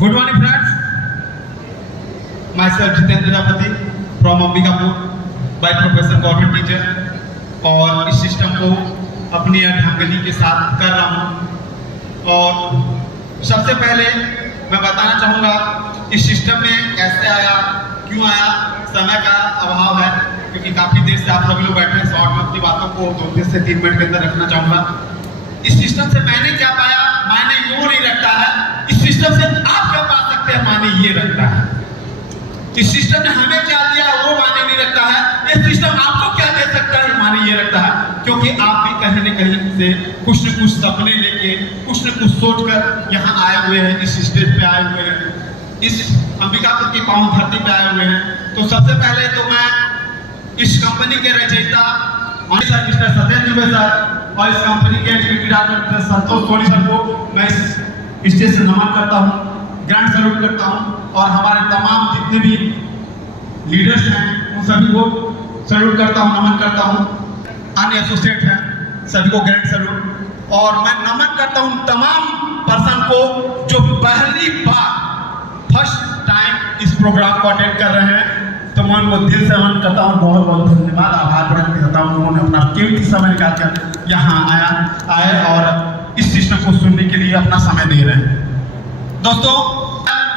Good morning, friends. Myself Jitendra Prajapati from Ambikapur by profession government teacher और इस system को अपनी ढंगली के साथ कर रहा हूँ। और सबसे पहले मैं बताना चाहूँगा इस सिस्टम में कैसे आया, क्यों आया। समय का अभाव है क्योंकि काफ़ी देर से आप सभी लोग बैठे हैं। शॉर्ट में अपनी बातों को 2 से 3 मिनट के अंदर रखना चाहूँगा। इस सिस्टम से मैंने क्या पाया, मायने यूँ नहीं रखता है। इस सिस्टम से आप क्या पा सकते हैं, मायने ये रखता है। इस सिस्टम ने हमें क्या दिया वो मायने नहीं रखता है। इस सिस्टम आपको क्या दे सकता है मायने ये रखता है, क्योंकि आप भी कहीं न कहीं से कुछ न कुछ सपने लेके, कुछ न कुछ सोचकर यहाँ आए हुए हैं, इस स्टेज पे आए हुए हैं, इस अंबिकापुर की पावन धरती पे आए हुए हैं। तो सबसे पहले तो मैं इस कंपनी के रचयिता मिस्टर सत्येंद्र दुबे सर और इस कंपनी के एग्जीक्यूटिव डायरेक्टर संतोष सोनी सर को मैं इस स्टेज से नमन करता हूँ, ग्रैंड सैल्यूट करता हूँ। और हमारे तमाम जितने भी लीडर्स हैं उन सभी को सैल्यूट करता हूँ, नमन करता हूँ। अन्य एसोसिएट हैं सभी को ग्रैंड सैल्यूट। और मैं नमन करता हूँ तमाम पर्सन को जो पहली बार फर्स्ट टाइम इस प्रोग्राम को अटेंड कर रहे हैं। तो मैं उनको दिल से नमन करता हूँ, बहुत बहुत धन्यवाद, आभार व्यक्त करता हूँ। उन्होंने अपना कीमती समय निकाल कर यहाँ आए और इस सिस्टम को सुनने के लिए अपना समय दे रहे हैं। दोस्तों,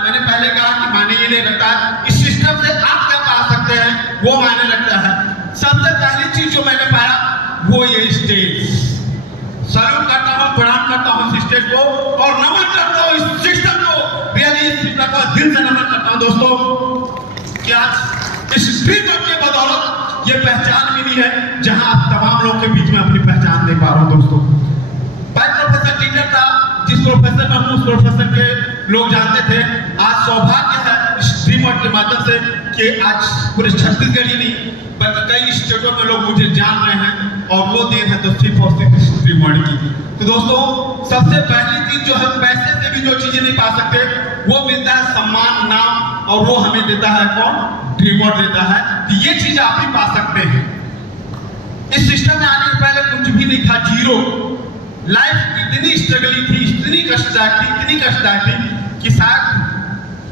मैंने पहले कहा कि मायने ये नहीं रखता है। इस सिस्टम से आप क्या पा सकते हैं वो मायने रखता है। सबसे पहली चीज जो मैंने पाया वो ये स्टेज। सैल्यूट करता हूँ, प्रणाम करता हूँ इस स्टेज को और नमन करता हूँ इस सिस्टम को। रियली इस सिस्टम को दिल से नमन करता हूँ दोस्तों। क्या इस स्पीकर के बदौलत ये पहचान मिली है जहां आप तमाम लोगों के बीच में अपनी पहचान दे पा रहा हूं दोस्तों। मैं प्रोफेसर टीचर था, जिस प्रोफेसर में हूं उस प्रोफेसर के लोग जानते थे। आज सौभाग्य है इस स्ट्रीमर के माध्यम से कि आज पूरे छत्तीसगढ़ ही नहीं बल्कि कई स्टेटों में लोग मुझे जान रहे हैं और वो देन है तो सिर्फ और सिर्फ स्ट्रीमर की। तो दोस्तों, सबसे पहली चीज जो है, पैसे से भी जो चीजें नहीं पा सकते वो मिलता है सम्मान, नाम, और वो हमें देता है कौन? ड्रीमर देता है। तो ये चीज आप ही पा सकते हैं। इस सिस्टम में आने से पहले कुछ भी नहीं था, जीरो। लाइफ इतनी स्ट्रगलिंग थी, इतनी कष्टदायक थी कि शायद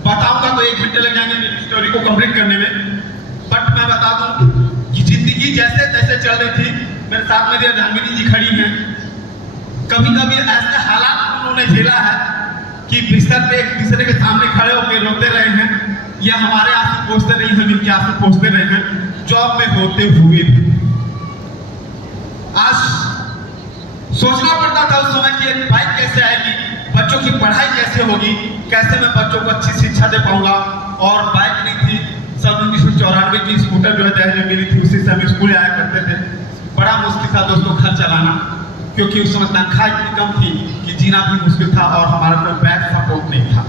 बताऊंगा तो 1 घंटे लग जाएंगे मेरी स्टोरी को कंप्लीट करने में। बट मैं बता दूं कि जिंदगी जैसे तैसे चल रही थी। मेरे साथ मेरी अर्धांगिनी जी खड़ी हैं। कभी कभी ऐसे हालात उन्होंने झेला है कि बिस्तर पे एक दूसरे के सामने खड़े होकर रोते रहे हैं, या हमारे आंसू पोंछते नहीं, हम इनके आंसू पोंछते रहे हैं जॉब में होते हुए भी। आज सोचना पड़ता था उस समय कि एक बाइक कैसे आएगी, बच्चों की पढ़ाई कैसे होगी, कैसे मैं बच्चों को अच्छी शिक्षा दे पाऊंगा। और बाइक नहीं थी, सन 1994 की स्कूटर जो है मिली थी, उसी से हम स्कूल आया करते थे। बड़ा मुश्किल था दोस्तों घर चलाना, क्योंकि उस समय तनख्वाह इतनी कम थी कि जीना भी मुश्किल था और हमारा कोई बैक सपोर्ट नहीं था।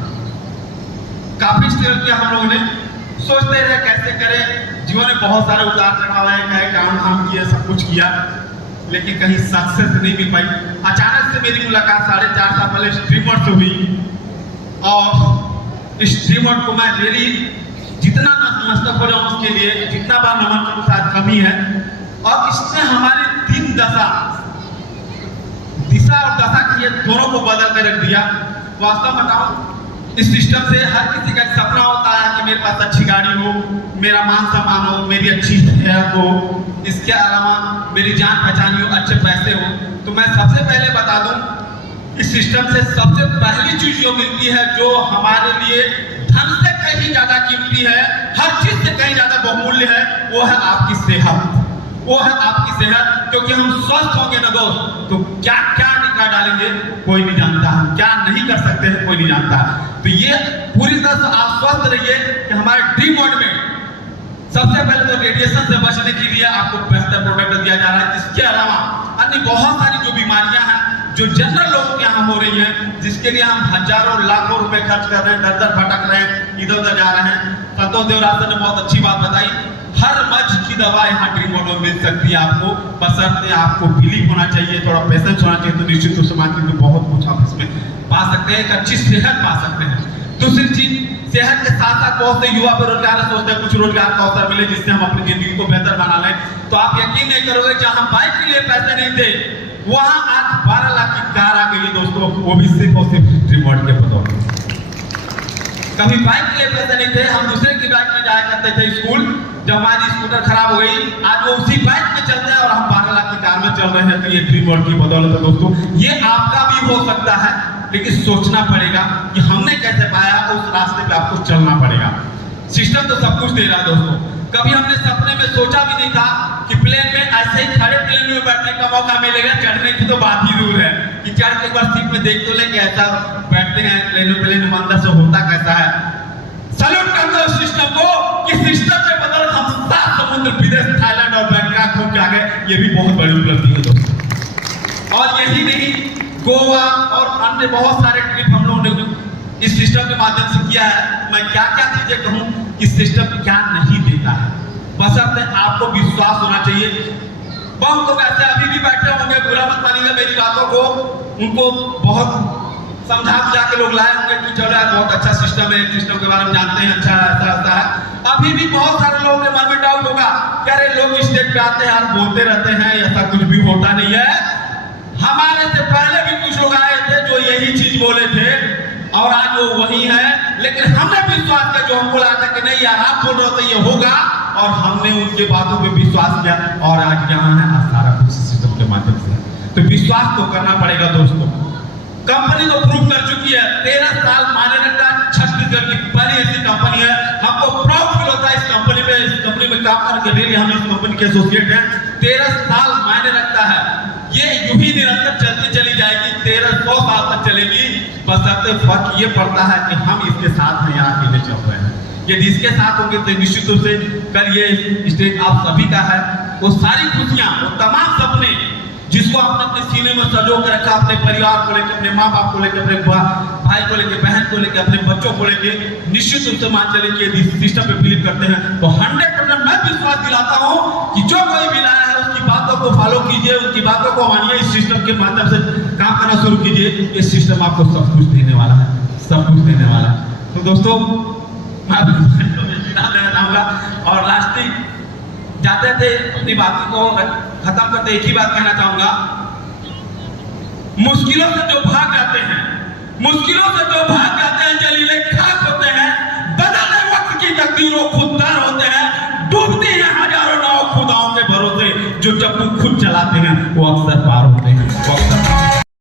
काफी स्ट्रगल किया हम लोगों ने, सोचते रहे कैसे करें। जीवन में बहुत सारे उतार चढ़ाव आए, कई काम किए, सब कुछ किया, लेकिन कहीं सक्सेस नहीं मिल पाई। अचानक से मेरी मुलाकात 4.5 साल पहले स्ट्रीमर से हुई और स्ट्रीमर को मैं रियली जितना नतमस्तक हो जाऊं उसके लिए, जितना बार नमन करूं शायद कमी है। और इसने हमारी 3 दिशा और दशा की दोनों को बदल कर रख दिया। वास्तव में बताऊं, इस सिस्टम से हर किसी का एक सपना होता है कि मेरे पास अच्छी गाड़ी हो, मेरा मान सम्मान हो, मेरी अच्छी सेहत हो, इसके अलावा मेरी जान पहचान हो, अच्छे पैसे हो। तो मैं सबसे पहले बता दूं, इस सिस्टम से सबसे पहली चीज जो मिलती है, जो हमारे लिए धन से कहीं ज्यादा कीमती है, हर चीज से कहीं ज्यादा बहुमूल्य है, वो है आपकी सेहत। वो है आपकी सेहत, क्योंकि हम स्वस्थ होंगे ना दोस्त, तो क्या क्या निकाल डालेंगे कोई नहीं जानता, हम क्या नहीं कर सकते हैं कोई नहीं जानता। तो ये पूरी तरह से आप स्वस्थ रहिए कि हमारे ड्रीम वर्ल्ड में सबसे पहले तो रेडिएशन से बचने के लिए आपको बेहतर प्रोडक्ट दिया जा रहा है। इसके अलावा अन्य बहुत सारी जो बीमारियां हैं जो जनरल लोगों के यहाँ हो रही हैं, जिसके लिए हम हजारों लाखों रुपए खर्च कर रहे हैं, दर भटक रहे हैं, इधर उधर जा रहे हैं। संतोष देवराज ने बहुत अच्छी बात बताई, हर मर्ज की दवा यहाँ ड्रीम वर्ल्ड में मिल सकती है आपको, बशर्ते आपको बिलीव होना चाहिए, थोड़ा पेशेंस होना चाहिए। तो निश्चित रूप से मानते हैं बहुत कुछ आप इसमें पा सकते हैं, एक अच्छी सेहत पा सकते हैं। दूसरी चीज, सेहत के साथ साथ बहुत से युवा बेरोजगार सोचते हैं कुछ रोजगार का अवसर मिले जिससे हम अपनी जिंदगी को बेहतर बना लें। तो आप यकीन नहीं करोगे, जहां बाइक के लिए पैसे नहीं थे वहां आज 12 लाख की कार आ गई है दोस्तों, वो भी सिर्फ और सिर्फ ड्रीम वर्ल्ड के बदौलत। कभी बाइक के लिए पैसे नहीं थे, हम दूसरे की बाइक में जाया करते थे स्कूल। जब हमारी स्कूटर खराब हो गई, आज वो उसी बाइक में चलते हैं और हम 12 लाख की कार में चल रहे हैं। तो ये ड्रीम वर्ल्ड की बदौलत है दोस्तों। ये आपका भी हो सकता है, लेकिन सोचना पड़ेगा कि हमने कैसे पाया, उस रास्ते पे आपको चलना पड़ेगा। सिस्टम तो सब कुछ दे रहा है दोस्तों। कभी हमने सपने में सोचा भी नहीं था कि प्लेन में ऐसे ही खड़े प्लेन में बैठने का मौका मिलेगा। चढ़ने की तो बात ही दूर है कि चढ़ के एक बार सीट में देख तो ले कैसा बैठते हैं प्लेन में अंदर से होता कैसा है। सैल्यूट करते हैं सिस्टम को कि सिस्टम के बदल हम 7 समुद्र विदेश थाईलैंड और बैंकॉक घूम के आ गए। ये भी बहुत बड़ी उपलब्धि है दोस्तों। और यही नहीं, गोवा और अन्य बहुत सारे ट्रिप हम लोगों ने इस सिस्टम के माध्यम से किया है। मैं क्या क्या चीजें कहूं, इस सिस्टम क्या नहीं देता है, बशर्ते आपको विश्वास होना चाहिए। बहुत लोग ऐसे अभी भी बैठे होंगे, बुरा मत मानिएगा मेरी बातों को, उनको बहुत समझा बुझा के लोग लाए होंगे कि चलो यार बहुत अच्छा सिस्टम है, सिस्टम के बारे में जानते हैं, अच्छा ऐसा होता है। अभी भी बहुत सारे लोगों के मन में डाउट होगा कि अरे लोग स्टेज पे आते हैं और बोलते रहते हैं, ऐसा कुछ भी होता नहीं है। हमारे से पहले भी कुछ लोग आए थे जो यही चीज बोले थे और आज वो वही है, लेकिन हमने विश्वास किया, जो हमको लगा था कि नहीं यार आप बोल रहे हो तो ये होगा, और हमने उनके बातों पे विश्वास किया और आज यहाँ है। आज सारा कुछ सिस्टम के माध्यम से, तो विश्वास तो करना पड़ेगा दोस्तों। कंपनी तो प्रूव कर चुकी है, 13 साल माने रखता है, छत्तीसगढ़ की पहली ऐसी कंपनी है। हमको प्राउड फील होता है इस कंपनी में काम करके। डेली हम इस कंपनी के एसोसिएट हैं। 13 साल मायने रखता है। ये यूं ही निरंतर चलती चली जाएगी, 1300 साल तक चलेगी। बशर्ते फर्क ये पड़ता है कि हम इसके साथ हैं या अकेले चल रहे हैं। यदि इसके साथ होंगे तो निश्चित रूप से कल ये स्टेज आप सभी का है। वो सारी खुशियां, वो तमाम सपने जिसको आपने अपने सीने में सजो के रखा, अपने परिवार को लेकर, अपने माँ बाप को लेकर, अपने भाई को लेकर, बहन को लेकर, अपने बच्चों को लेकर, निश्चित रूप से मान चले कि यदि सिस्टम पे बिलीव करते हैं तो 100% मैं विश्वास दिलाता हूँ कि जो कोई भी लाया है उसकी बातों को फॉलो कीजिए, उनकी बातों को मानिए, इस सिस्टम के माध्यम से काम करना शुरू कीजिए। ये सिस्टम आपको सब कुछ देने वाला है, सब कुछ देने वाला है। तो दोस्तों मैं विदा लेना चाहूंगा और लास्टिक जाते थे अपनी बातों को खत्म करते एक ही बात कहना चाहूंगा, मुश्किलों से जो भाग जाते हैं, मुश्किलों से जो भाग जाते हैं, जलीले